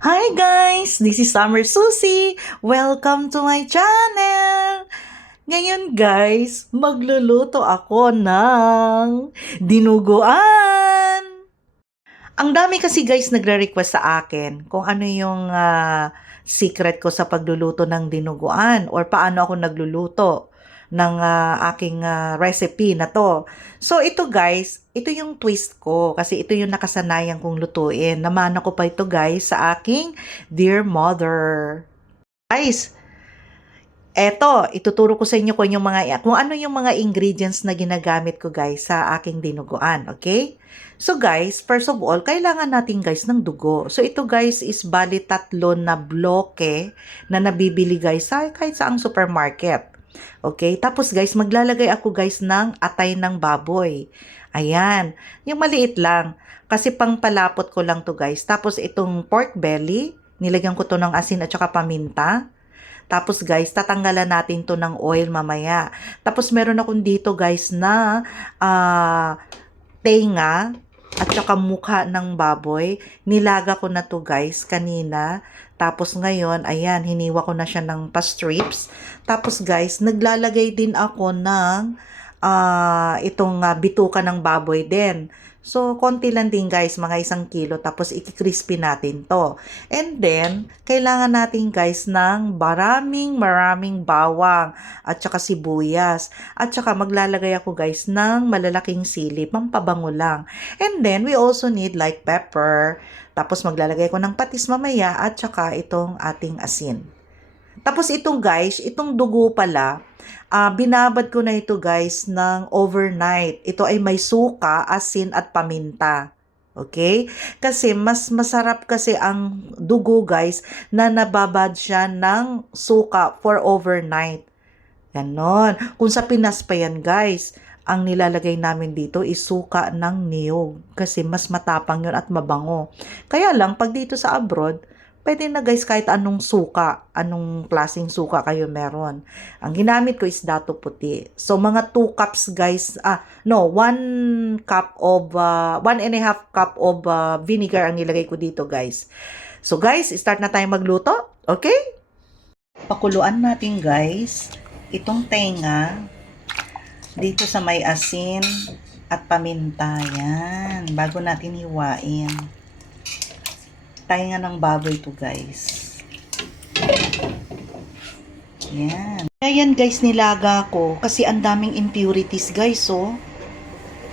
Hi guys! This is Summer Susie! Welcome to my channel! Ngayon guys, magluluto ako ng dinuguan! Ang dami kasi guys nagre-request sa akin kung ano yung secret ko sa pagluluto ng dinuguan or paano ako nagluluto ng aking recipe na to. So ito guys, ito yung twist ko kasi ito yung nakasanayan kong lutuin. Namana ko pa ito guys sa aking dear mother. Guys, eto, ituturo ko sa inyo kung ano yung mga ingredients na ginagamit ko guys sa aking dinuguan, okay? So guys, first of all, kailangan natin guys ng dugo. So ito guys is bali 3 na bloke na nabibili guys sa kahit saang supermarket. Okay? Tapos guys, maglalagay ako guys ng atay ng baboy. Ayan, yung maliit lang. Kasi pang palapot ko lang to guys. Tapos itong pork belly, nilagyan ko to ng asin at saka paminta. Tapos guys, tatanggalan natin to ng oil mamaya. Tapos meron akong dito guys na tenga at saka mukha ng baboy. Nilaga ko na to guys kanina. Tapos ngayon, ayan, hiniwa ko na siya ng pa-strips. Tapos guys, naglalagay din ako ng itong bituka ng baboy din. So, konti lang din guys, mga 1 kilo. Tapos, iki-crispy natin to. And then, kailangan natin guys ng maraming bawang at saka sibuyas. At saka, maglalagay ako guys ng malalaking sili, pampabango lang. And then, we also need like pepper. Tapos, maglalagay ko ng patis mamaya at saka itong ating asin. Tapos itong guys, itong dugo pala, binabad ko na ito guys ng overnight. Ito ay may suka, asin at paminta. Okay? Kasi mas masarap kasi ang dugo guys na nababad siya ng suka for overnight. Ganon. Kung sa Pinas pa yan guys, ang nilalagay namin dito is suka ng niyog. Kasi mas matapang yun at mabango. Kaya lang, pag dito sa abroad, pwede na guys kahit anong suka, anong klaseng suka kayo meron. Ang ginamit ko is dato puti. So mga 2 cups guys, 1 cup of, 1.5 cup of vinegar ang nilagay ko dito guys. So guys, start na tayong magluto. Okay? Pakuluan natin guys itong tenga dito sa may asin at paminta. Yan. Bago natin hiwain. Tenga ng baboy to guys. Yan. Ayan guys, nilaga ko kasi ang daming impurities guys, oh.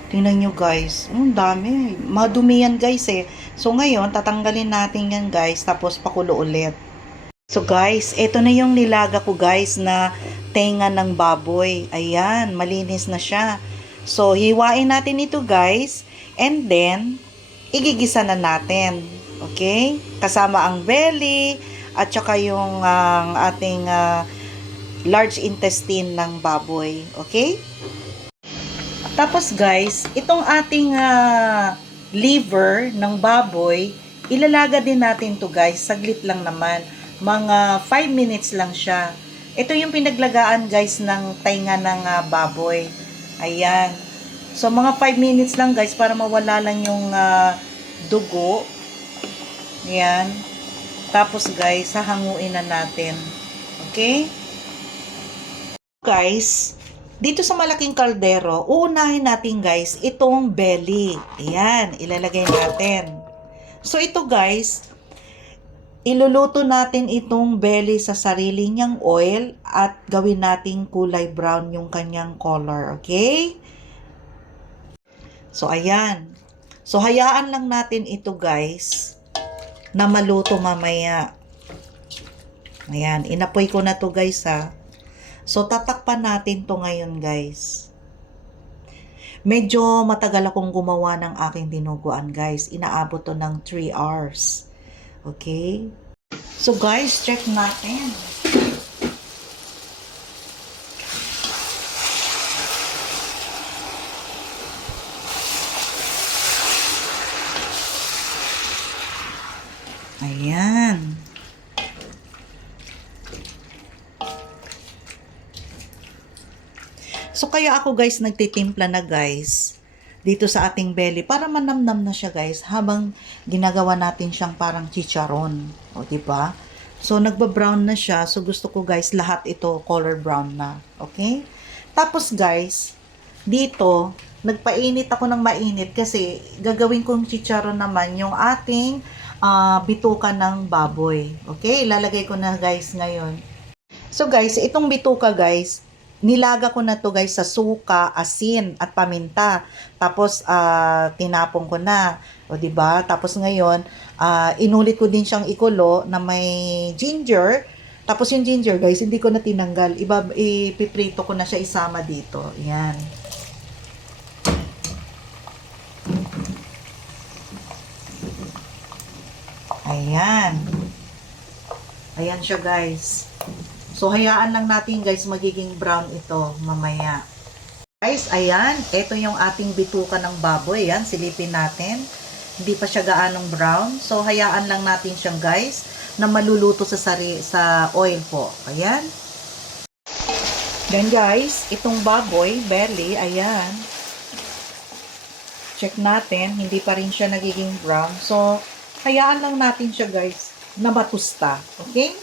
Tingnan nyo guys. Ang dami. Madumi yan guys eh. So ngayon, tatanggalin natin yan guys. Tapos pakulo ulit. So guys, ito na yung nilaga ko guys na tenga ng baboy. Ayan, malinis na siya. So, hiwain natin ito guys. And then, igigisa na natin. Okay? Kasama ang belly at saka yung ating large intestine ng baboy. Okay? Tapos guys, itong ating liver ng baboy, ilalaga din natin to guys. Saglit lang naman. Mga 5 minutes lang siya. Ito yung pinaglagaan guys ng tainga ng baboy. Ayan. So mga 5 minutes lang guys para mawala lang yung dugo. Ayan. Tapos guys, hahanguin na natin. Okay? Guys, dito sa malaking kaldero, uunahin natin guys itong belly. Ayan, ilalagay natin. So ito guys, iluluto natin itong belly sa sarili niyang oil at gawin nating kulay brown yung kanyang color, okay? So, ayan. So, hayaan lang natin ito, guys, na maluto mamaya. Ayan, inapoy ko na to, guys, ha. So, tatakpan natin to ngayon, guys. Medyo matagal akong gumawa ng aking dinuguan, guys. Inaabot to ng 3 hours. Okay? So guys, check natin. Ayan. So kaya ako guys nagtitimpla na guys. dito sa ating belly para manamnam na siya guys habang ginagawa natin siyang parang chicharon. O diba? So nagba-brown na siya. So gusto ko guys lahat ito color brown na. Okay? Tapos guys, dito nagpainit ako ng mainit kasi gagawin kong chicharon naman yung ating bituka ng baboy. Okay? Ilalagay ko na guys ngayon. So guys, itong bituka guys, nilaga ko na to guys sa suka, asin at paminta. Tapos tinapon ko na. O di ba? Tapos ngayon, inulit ko din siyang ikulo na may ginger. Tapos yung ginger guys, hindi ko na tinanggal. Ipiprito ko na siya isama dito. Yan. Ayan. Ayan siya guys. So, hayaan lang natin guys, magiging brown ito mamaya. Guys, ayan. Ito yung ating bituka ng baboy. Ayan, silipin natin. Hindi pa siya gaanong brown. So, hayaan lang natin siyang guys, na maluluto sa oil po. Ayan. Then guys, itong baboy, belly, ayan. Check natin. Hindi pa rin siya nagiging brown. So, hayaan lang natin siya guys, na matusta. Okay?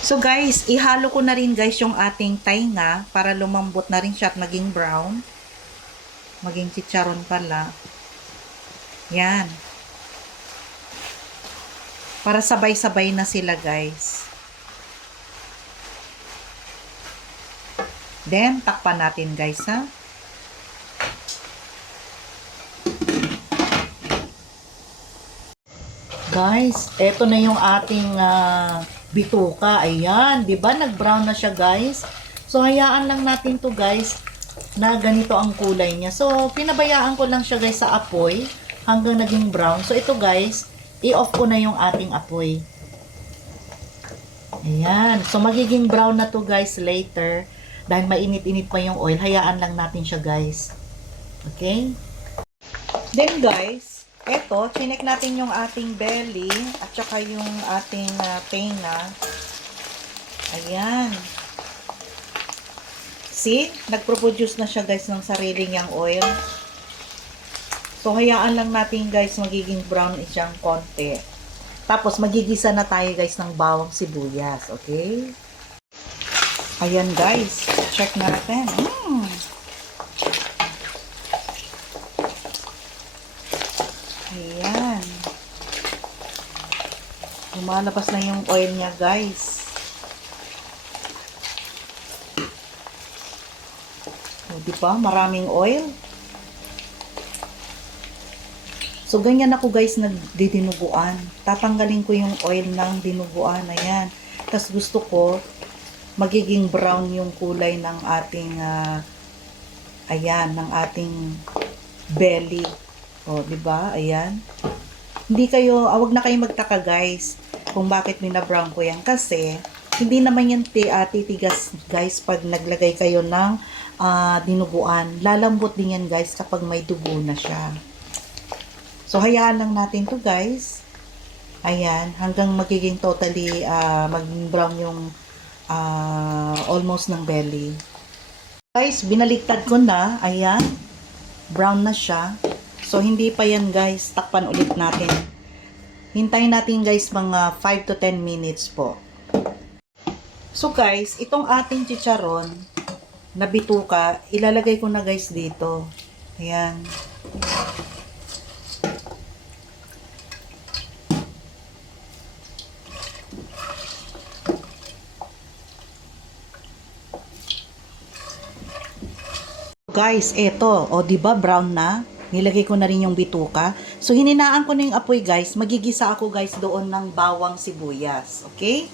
So guys, ihalo ko na rin guys yung ating tainga para lumambot na rin siya at maging brown. Maging chicharon pala. Yan. Para sabay-sabay na sila guys. Then, takpan natin guys ha. Guys, eto na yung ating bituka. Ayan, 'di ba? Nag-brown na siya, guys. So hayaan lang natin 'to, guys, na ganito ang kulay niya. So pinabayaan ko lang siya, guys, sa apoy hanggang naging brown. So ito, guys, i-off ko na yung ating apoy. Ayan. So magiging brown na 'to, guys, later dahil mainit-init pa yung oil. Hayaan lang natin siya, guys. Okay? Then, guys, eto, chinek natin yung ating belly at saka yung ating tenga. Ayan. See? Nagproduce na siya guys ng sarili niyang oil. So, hayaan lang natin guys magiging brown siyang konti. Tapos, magigisa na tayo guys ng bawang sibuyas. Okay? Ayan guys. Check natin. Ayan. Lumalabas na yung oil niya, guys. O, diba? Maraming oil. So, ganyan ako, guys, nagdidinuguan. Tatanggalin ko yung oil ng dinuguan. Ayan. Tapos gusto ko, magiging brown yung kulay ng ating, ayan, ng ating belly. O, di ba? Ayan. Hindi kayo, wag na kayo magtaka guys kung bakit binabrown ko yan. Kasi, hindi naman yan titigas guys pag naglagay kayo ng dinuguan. Lalambot din yan guys kapag may dugo na siya. So, hayaan lang natin to guys. Ayan. Hanggang magiging totally maging brown yung almost ng belly. Guys, binaliktad ko na. Ayan. Brown na siya. So, hindi pa yan guys. Takpan ulit natin. Hintayin natin guys mga 5 to 10 minutes po. So guys, itong ating chicharon na bituka, ilalagay ko na guys dito. Ayan. Guys, eto. O, diba brown na? Nilagay ko na rin yung bituka. So, hininaan ko na yung apoy, guys. Magigisa ako, guys, doon ng bawang sibuyas. Okay?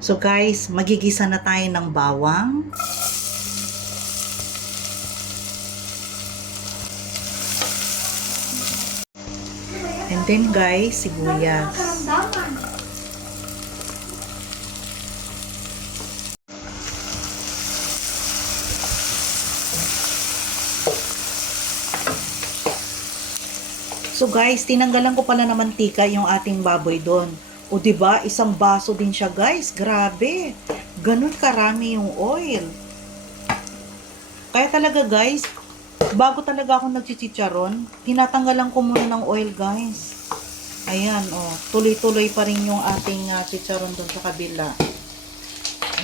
So, guys, magigisa na tayo ng bawang. And then, guys, sibuyas. So guys, tinanggalan ko pala ng mantika yung ating baboy doon. O 'di ba, isang baso din siya guys. Grabe. Ganun karami yung oil. Kaya talaga guys, bago talaga ako nagchichicharon, tinatanggalan ko muna ng oil guys. Ayan, oh, tuloy-tuloy pa rin yung ating chicharon doon sa kabila.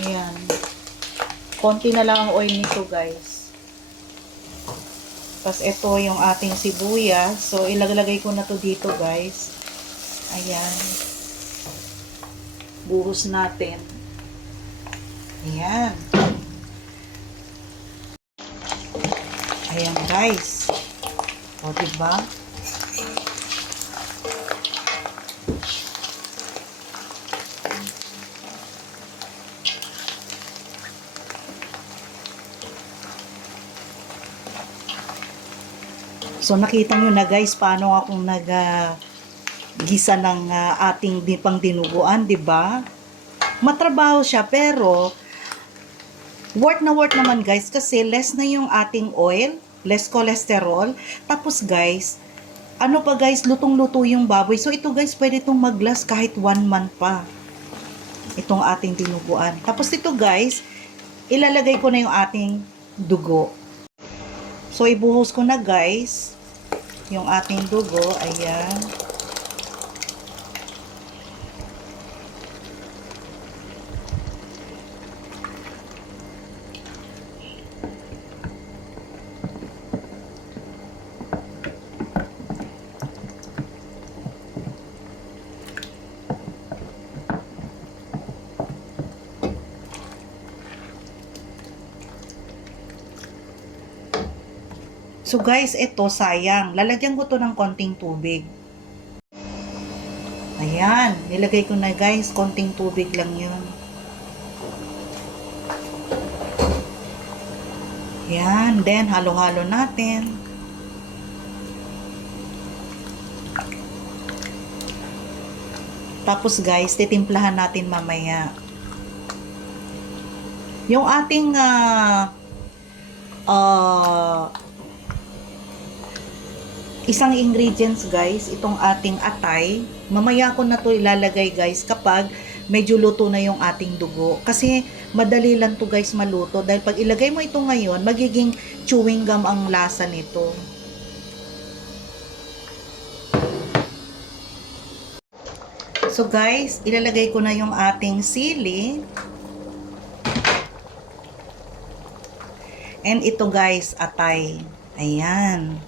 Ayan. Konti na lang ang oil nito guys. Tapos ito yung ating sibuyas. So, ilagay ko na to dito guys. Ayan. Buhos natin. Ayan. Ayan guys. O, diba? So, nakita nyo na guys, paano akong gisa ng ating pang dinuguan, diba? Matrabaho siya, pero worth na worth naman guys, kasi less na yung ating oil, less cholesterol. Tapos guys, ano pa guys, lutong-luto yung baboy. So, ito guys, pwede itong mag-last kahit 1 month pa. Itong ating dinuguan. Tapos ito guys, ilalagay ko na yung ating dugo. So, ibuhos ko na guys, yung ating dugo. Ayan. So guys, ito sayang. Lalagyan ko to ng konting tubig. Ayan, nilagay ko na guys, konting tubig lang yun. Ayan, then halo-halo natin. Tapos guys, titimplahan natin mamaya. Yung ating isang ingredients guys, itong ating atay. Mamaya ko na to ilalagay guys kapag medyo luto na yung ating dugo. Kasi madali lang to guys maluto. Dahil pag ilagay mo ito ngayon, magiging chewing gum ang lasa nito. So guys, ilalagay ko na yung ating sili. And ito guys, atay. Ayan.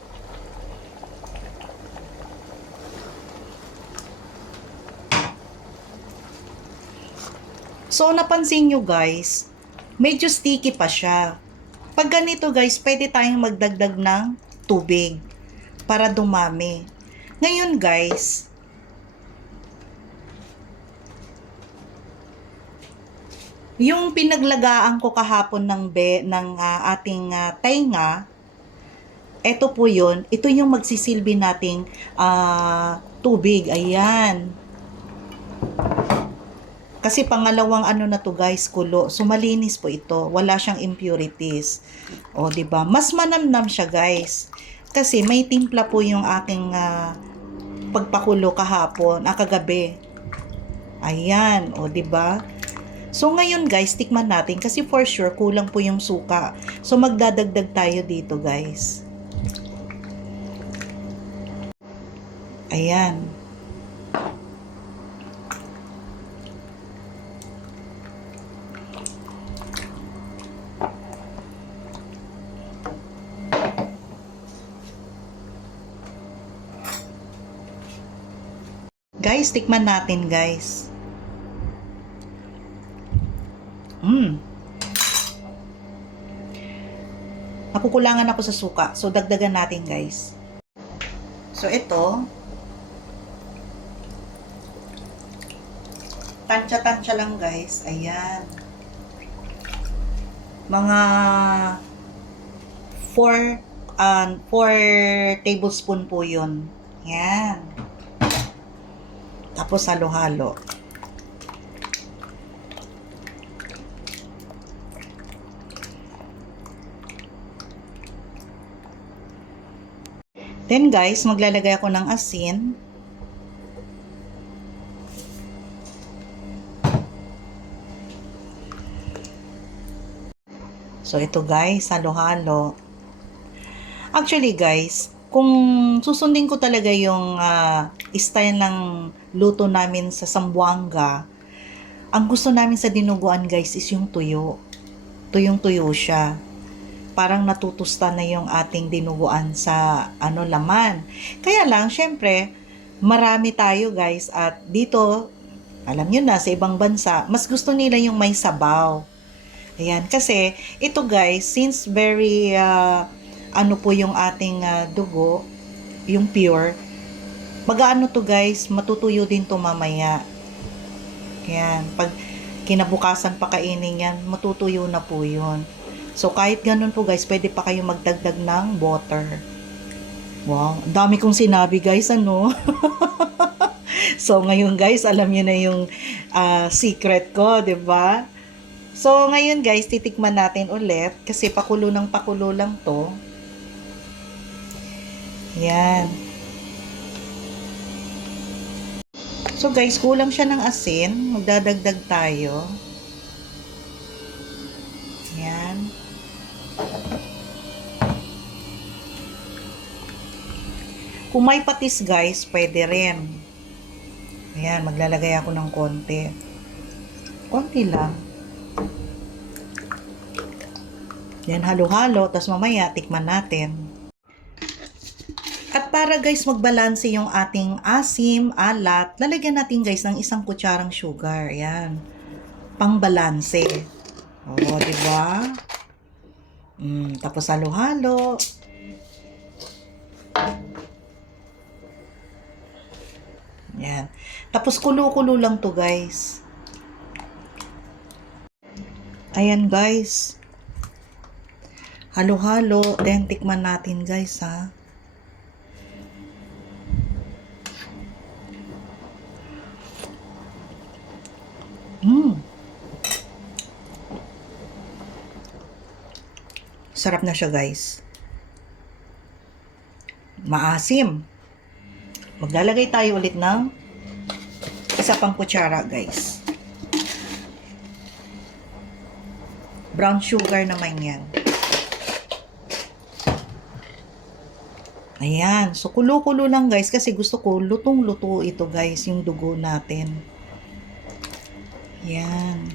So, napansin nyo guys, medyo sticky pa siya. Pag ganito guys, pwede tayong magdagdag ng tubig para dumami. Ngayon guys, yung pinaglagaan ko kahapon ng ating tenga, ito po yun. Ito yung magsisilbi nating tubig. Ayan. Kasi pangalawang ano na to guys, kulo. So malinis po ito. Wala siyang impurities. O, di ba? Mas manamnam siya guys. Kasi may timpla po yung aking pagpakulo kahapon, kagabi. Ayan, o, di ba? So ngayon guys, tikman natin kasi for sure kulang po yung suka. So magdadagdag tayo dito guys. Ayan. Guys, tikman natin guys. Nakukulangan ako sa suka. So, dagdagan natin guys. So, ito. Tansya-tansya lang guys. Ayan. Mga 4 tablespoon po yun. Ayan. Tapos halo-halo. Then guys, maglalagay ako ng asin. So So, ito guys, halo-halo. Actually guys, kung susundin ko talaga yung style ng luto namin sa Zamboanga, ang gusto namin sa dinuguan guys is yung tuyo. Tuyong-tuyo siya. Parang natutusta na yung ating dinuguan sa laman. Kaya lang, syempre, marami tayo guys at dito, alam nyo na, sa ibang bansa, mas gusto nila yung may sabaw. Ayan, kasi ito guys, since very po yung ating dugo, yung pure, mag-aano to guys, matutuyo din to mamaya. Ayan, pag kinabukasan pa kainin yan, matutuyo na po yun. So, kahit ganun po guys, pwede pa kayo magdagdag ng butter. Wow, ang dami kong sinabi guys, ano? So, ngayon guys, alam niyo na yung secret ko, 'di ba? So, ngayon guys, titikman natin ulit kasi pakulo ng pakulo lang to. Yan. So guys, kulang siya ng asin. Magdadagdag tayo. Yan. Kung may patis guys, pwede rin. Ayan, maglalagay ako ng konti. Konti lang. Yan, halo-halo. Tapos mamaya, tikman natin. At para guys, magbalanse yung ating asim, alat, lalagyan natin guys ng 1 kutsarang sugar. Ayan. Pangbalanse. O, diba? Tapos halo-halo. Yan. Tapos kulo-kulo lang to guys. Ayan guys. Halo-halo. Then tikman natin guys ha. Sarap na siya guys. Maasim. Maglalagay tayo ulit ng 1 pang kutsara guys. Brown sugar naman yan. Ayan. So, kulo-kulo lang guys kasi gusto ko lutong-luto ito guys, yung dugo natin. Ayan.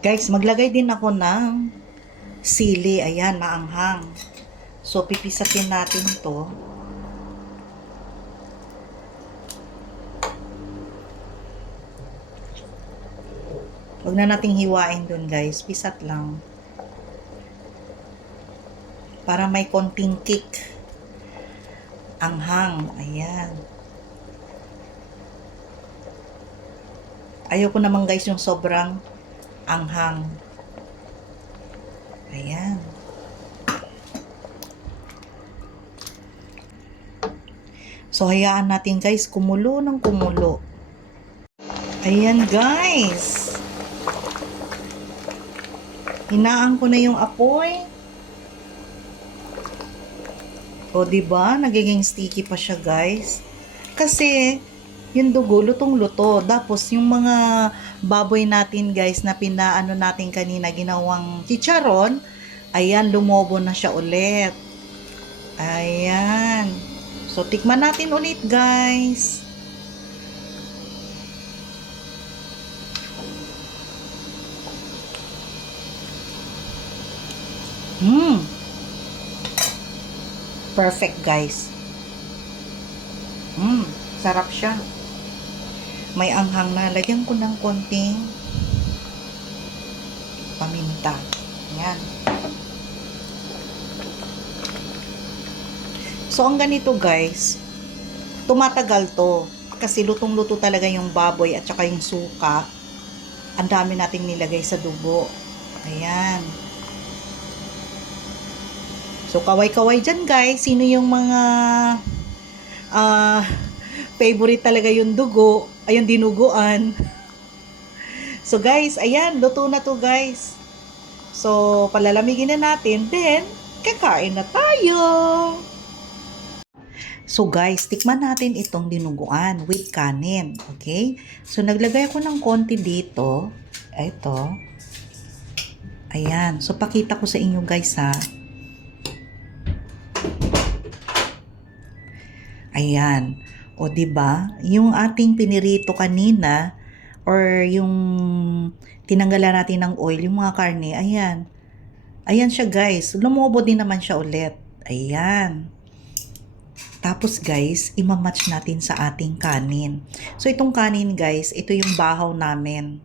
Guys, maglagay din ako ng sili. Ayan, maanghang. So, pipisatin natin to. Huwag na nating hiwain dun guys. Pisat lang. Para may konting kick. Anghang. Ayan. Ayoko naman guys yung sobrang anghang. Ayan. So, hayaan natin guys, kumulo ng kumulo. Ayan guys. Hinaan ko na yung apoy. O, diba? Nagiging sticky pa siya guys. Kasi, yung dugo, lutong-luto. Tapos, yung mga baboy natin guys na pinaano natin kanina ginawang chicharon, ayan, lumobo na siya ulit. Ayan. So, tikman natin ulit guys. Perfect guys. Sarap siya. May anghang na. Lagyan ko ng konting paminta. Yan. So, ang ganito guys, tumatagal to. Kasi lutong-luto talaga yung baboy at saka yung suka. Ang dami nating nilagay sa dugo. Ayan. So, kaway-kaway dyan guys. Sino yung mga favorite talaga yung dugo, ay yung dinuguan. So guys, ayan, luto na to guys. So, palalamigin na natin, then, kakain na tayo. So guys, tikman natin itong dinuguan with kanin. Okay? So naglagay ako ng konti dito. Ito. Ayan. So pakita ko sa inyo guys ha. Ayan. O 'di ba? Yung ating pinirito kanina or yung tinanggalan natin ng oil, yung mga karne, ayan. Ayan siya guys. Lumobo din naman siya ulit. Ayan. Tapos guys, imamatch natin sa ating kanin. So itong kanin guys, ito yung bahaw namin.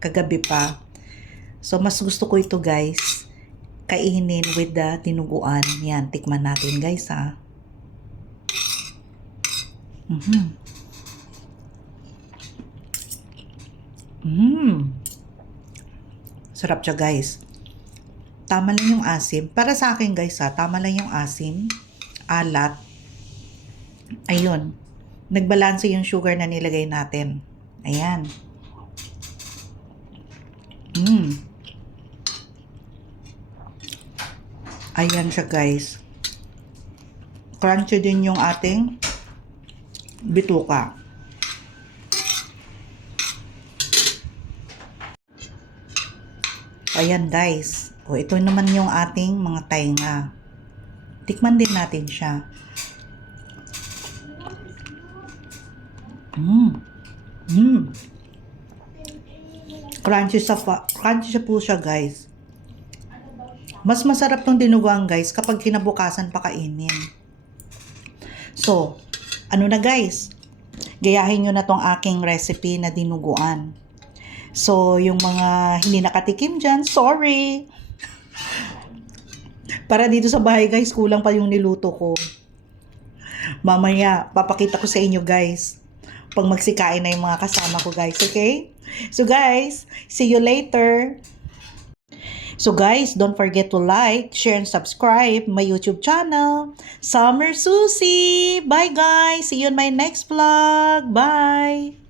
Kagabi pa. So mas gusto ko ito guys, kainin with the tinuguan. Yan, tikman natin guys ha. Sarap siya guys. Tama lang yung asim. Para sa akin guys ha, tama lang yung asim, alat. Ayun. Nagbalanse yung sugar na nilagay natin. Ayan. Ayan siya guys. Crunchy din yung ating bituka. Ayan guys. O ito naman yung ating mga tainga. Tikman din natin siya. Crunchy siya po siya guys. Mas masarap tong dinuguan guys kapag kinabukasan pa kainin. So, ano na guys? Gayahin nyo na tong aking recipe na dinuguan. So, yung mga hindi nakatikim dyan, sorry. Para dito sa bahay guys, kulang pa yung niluto ko. Mamaya, papakita ko sa inyo guys. Pag magsikain na yung mga kasama ko guys, okay? So guys, see you later. So guys, don't forget to like, share, and subscribe my YouTube channel, Summer Susie. Bye guys. See you in my next vlog. Bye.